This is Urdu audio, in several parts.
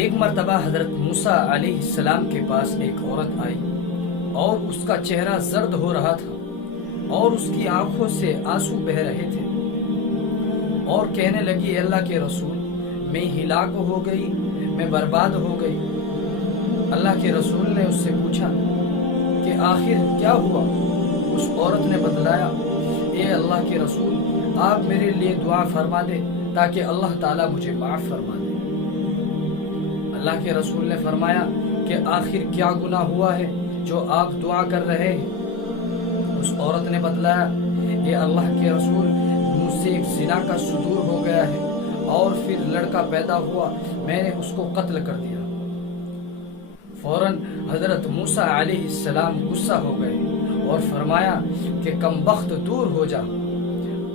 ایک مرتبہ حضرت موسیٰ علیہ السلام کے پاس ایک عورت آئی اور اس کا چہرہ زرد ہو رہا تھا اور اس کی آنکھوں سے آنسو بہ رہے تھے اور کہنے لگی، اللہ کے رسول، میں ہلاک ہو گئی، میں برباد ہو گئی۔ اللہ کے رسول نے اس سے پوچھا کہ آخر کیا ہوا؟ اس عورت نے بتلایا، اے اللہ کے رسول، آپ میرے لیے دعا فرما دیں تاکہ اللہ تعالیٰ مجھے معاف فرما دے۔ اللہ کے رسول نے فرمایا کہ آخر کیا گناہ ہوا ہے جو آپ دعا کر رہے ہیں؟ اس عورت نے بتلایا، اے اللہ کے رسول، مجھ سے ایک زنا کا صدور ہو گیا ہے اور پھر لڑکا پیدا ہوا، میں نے اس کو قتل کر دیا۔ فوراً حضرت موسیٰ علیہ السلام غصہ ہو گئے اور فرمایا کہ کم بخت دور ہو جا،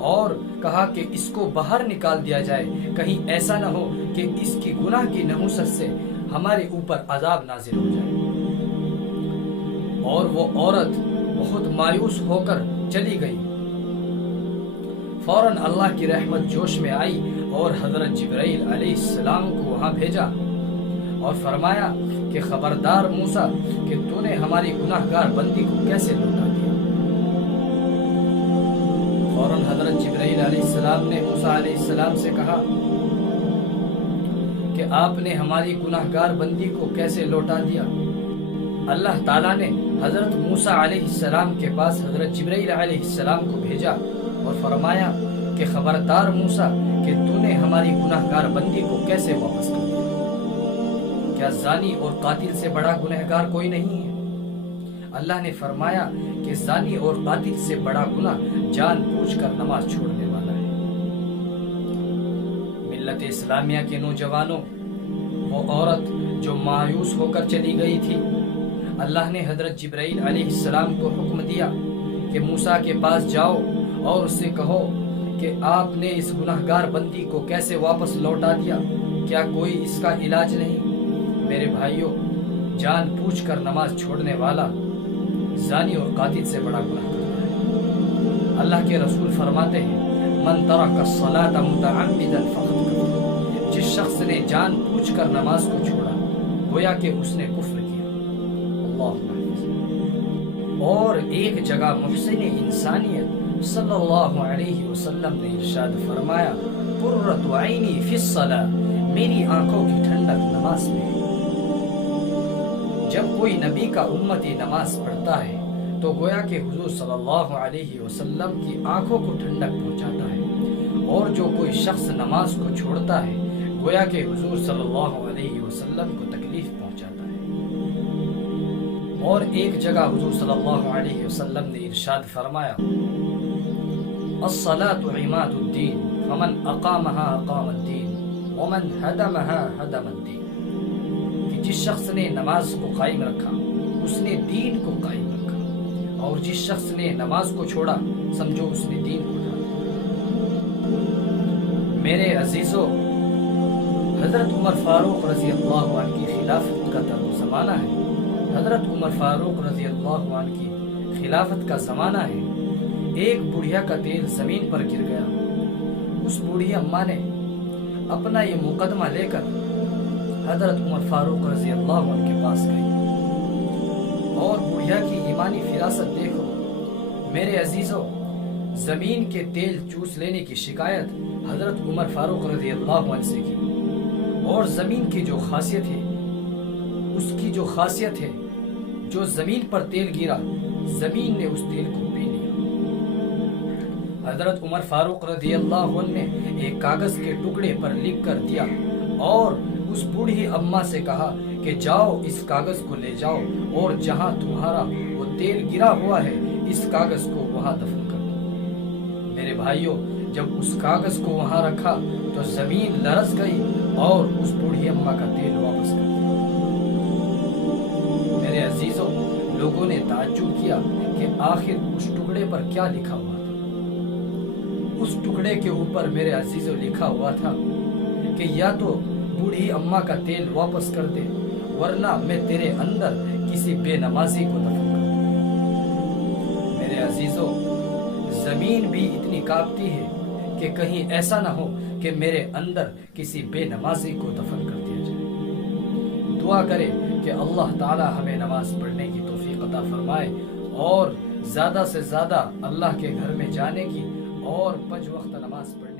اور کہا کہ اس کو باہر نکال دیا جائے، کہیں ایسا نہ ہو کہ اس کی گناہ کی نحوست سے ہمارے اوپر عذاب نازل ہو جائے۔ اور وہ عورت بہت مایوس ہو کر چلی گئی۔ فوراً اللہ کی رحمت جوش میں آئی اور حضرت جبرائیل علیہ السلام کو وہاں بھیجا اور فرمایا کہ خبردار موسیٰ کہ تو نے ہماری گناہ گار بندی کو کیسے لوٹا دیا۔ فوراً حضرت جبرائیل علیہ السلام نے موسیٰ علیہ السلام سے کہا کہ آپ نے ہماری گناہ گار بندی کو کیسے لوٹا دیا؟ اللہ تعالیٰ نے حضرت موسیٰ علیہ السلام کے پاس حضرت جبرائیل علیہ السلام کو بھیجا اور فرمایا کہ خبردار موسیٰ کہ تو نے ہماری گناہ گار بندی کو کیسے واپس کر دیا؟ کیا زانی اور قاتل سے بڑا گنہگار کوئی نہیں ہے؟ اللہ نے فرمایا کہ زانی اور قاتل سے بڑا گناہ جان بوجھ کر نماز چھوڑنے والا ہے۔ ملت اسلامیہ کے نوجوانوں، وہ عورت جو مایوس ہو کر چلی گئی تھی، اللہ نے حضرت جبرائیل علیہ السلام کو حکم دیا کہ موسیٰ کے پاس جاؤ اور اس سے کہو کہ آپ نے اس گناہ گار بندی کو کیسے واپس لوٹا دیا، کیا کوئی اس کا علاج نہیں؟ میرے بھائیوں، جان بوجھ کر نماز چھوڑنے والا زانی اور قاتل سے بڑا گناہ کرتا ہے۔ اللہ کے رسول فرماتے ہیں، من ترک الصلاۃ متعمدا فقد کفر، جس شخص نے جان بوجھ کر نماز کو چھوڑا گویا کہ اس نے کفر کیا۔ اللہ حافظ۔ اور ایک جگہ محسن انسانیت صلی اللہ علیہ وسلم نے ارشاد فرمایا، قرۃ عینی فی الصلاۃ، میری آنکھوں کی ٹھنڈک نماز میں ہے۔ جب کوئی نبی کا امتی نماز پڑھتا ہے تو گویا کہ حضور صلی اللہ علیہ وسلم کی آنکھوں کو ٹھنڈک پہنچاتا ہے، اور جو کوئی شخص نماز کو چھوڑتا ہے گویا کہ حضور صلی اللہ علیہ وسلم کو تکلیف پہنچاتا ہے۔ اور ایک جگہ حضور صلی اللہ علیہ وسلم نے ارشاد فرمایا، الصلاة عماد الدین فمن اقامها اقام الدین ومن هدمها هدم الدین، کہ جس شخص نے نماز کو قائم رکھا اس نے دین کو قائم رکھا، اور جس شخص نے نماز کو چھوڑا سمجھو اس نے دین کو ڈھا۔ میرے عزیزو، حضرت عمر فاروق رضی اللہ عنہ کی خلافت کا زمانہ ہے۔ حضرت عمر فاروق رضی اللہ عنہ کی خلافت کا زمانہ ہے۔ ایک بڑھیا کا تیل زمین پر گر گیا۔ اس بوڑھی اماں نے اپنا یہ مقدمہ لے کر حضرت عمر فاروق رضی اللہ عنہ کے پاس گئی، اور بڑھیا کی ایمانی فراست دیکھو میرے عزیزو، زمین کے تیل چوس لینے کی شکایت حضرت عمر فاروق رضی اللہ عنہ سے کی، اور زمین کی جو خاصیت ہے، اس کی جو خاصیت ہے، جو زمین پر تیل گرا زمین نے اس تیل کو پی لیا۔ حضرت عمر فاروق رضی اللہ عنہ نے ایک کاغذ کے ٹکڑے پر لکھ کر دیا اور اس بوڑھی اماں سے کہا کہ جاؤ اس کاغذ کو لے جاؤ اور جہاں تمہارا وہ تیل گرا ہوا ہے اس کاغذ کو وہاں دفن کر دو۔ میرے بھائیوں، جب اس کاغذ کو وہاں رکھا تو زمین لرز گئی اور اس بوڑھی اماں کا تیل واپس کر دیا۔ میرے عزیزوں، لوگوں نے تعجب کیا کہ آخر اس ٹکڑے پر کیا لکھا ہوا تھا۔ اس ٹکڑے کے اوپر میرے عزیزوں لکھا ہوا تھا کہ یا تو بوڑھی اماں کا تیل واپس کر دے ورنہ میں تیرے اندر کسی بے نمازی کو دفن کر دوں۔ میرے عزیزوں، زمین بھی اتنی کانپتی ہے کہ کہیں ایسا نہ ہو کہ میرے اندر کسی بے نمازی کو دفن کر دیا جائے۔ دعا کرے کہ اللہ تعالی ہمیں نماز پڑھنے کی توفیق عطا فرمائے اور زیادہ سے زیادہ اللہ کے گھر میں جانے کی اور 5 وقت نماز پڑھنے